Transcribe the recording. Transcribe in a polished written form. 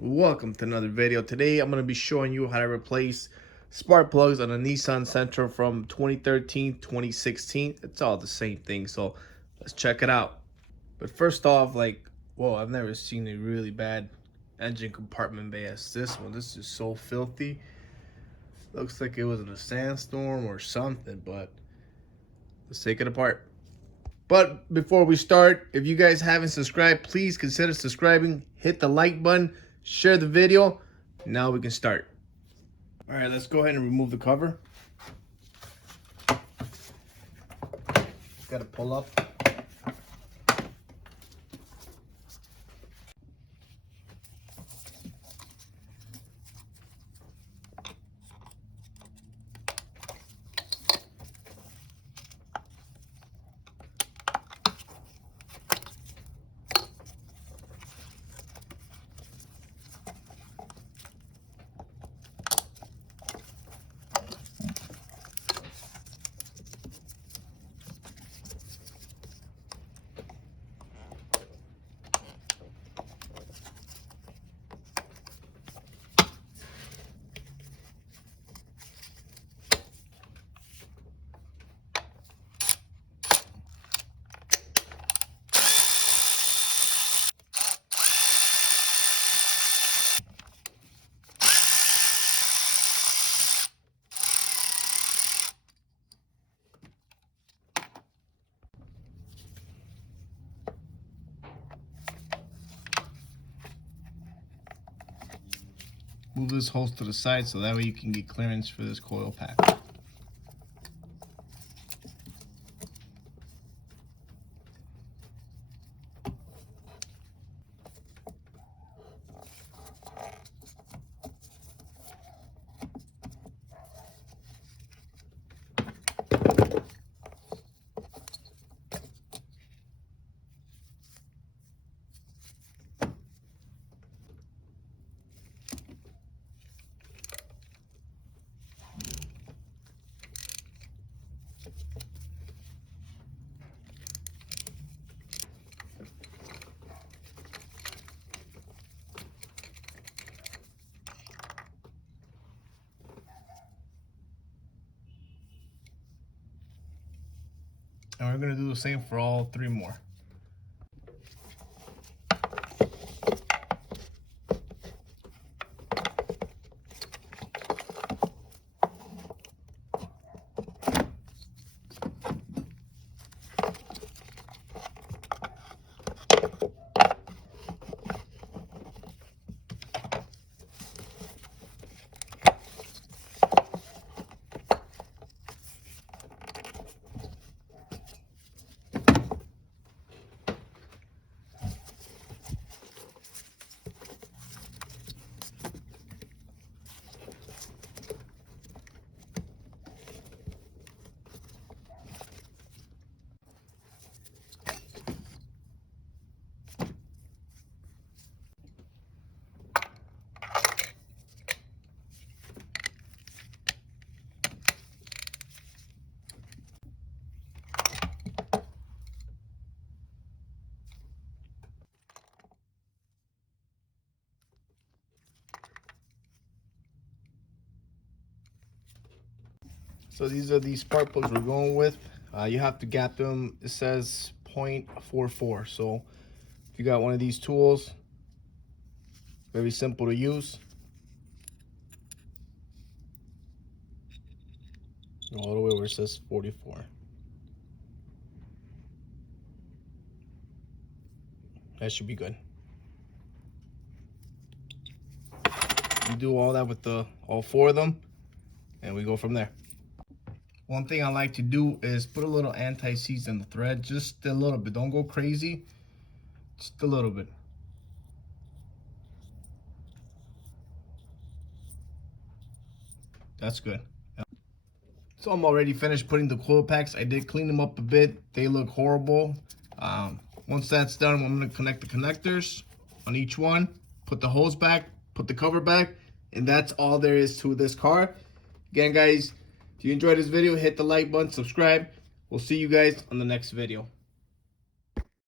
Welcome to another video. Today I'm going to be showing you how to replace spark plugs on a Nissan Sentra from 2013, 2016. It's all the same thing, so let's check it out. But first off, whoa, I've never seen a really bad engine compartment bay as this one. This is so filthy. Looks like it was in a sandstorm or something, but let's take it apart. But before we start, if you guys haven't subscribed, please consider subscribing. Hit the like button, share the video. Now we can start. All right, let's go ahead and remove the cover. Got to pull up. Move this hose to the side so that way you can get clearance for this coil pack. And we're going to do the same for all three more. So these are the spark plugs we're going with. You have to gap them. It says 0.44. So if you got one of these tools, very simple to use. Go all the way where it says 44. That should be good. You do all that with all four of them, and we go from there. One thing I like to do is put a little anti-seize in the thread, just a little bit. Don't go crazy, just a little bit. That's good. So I'm already finished putting the coil packs. I did clean them up a bit. They look horrible. Once that's done, I'm going to connect the connectors on each one, put the hose back, put the cover back, and that's all there is to this car. Again, guys, if you enjoyed this video, hit the like button, subscribe. We'll see you guys on the next video.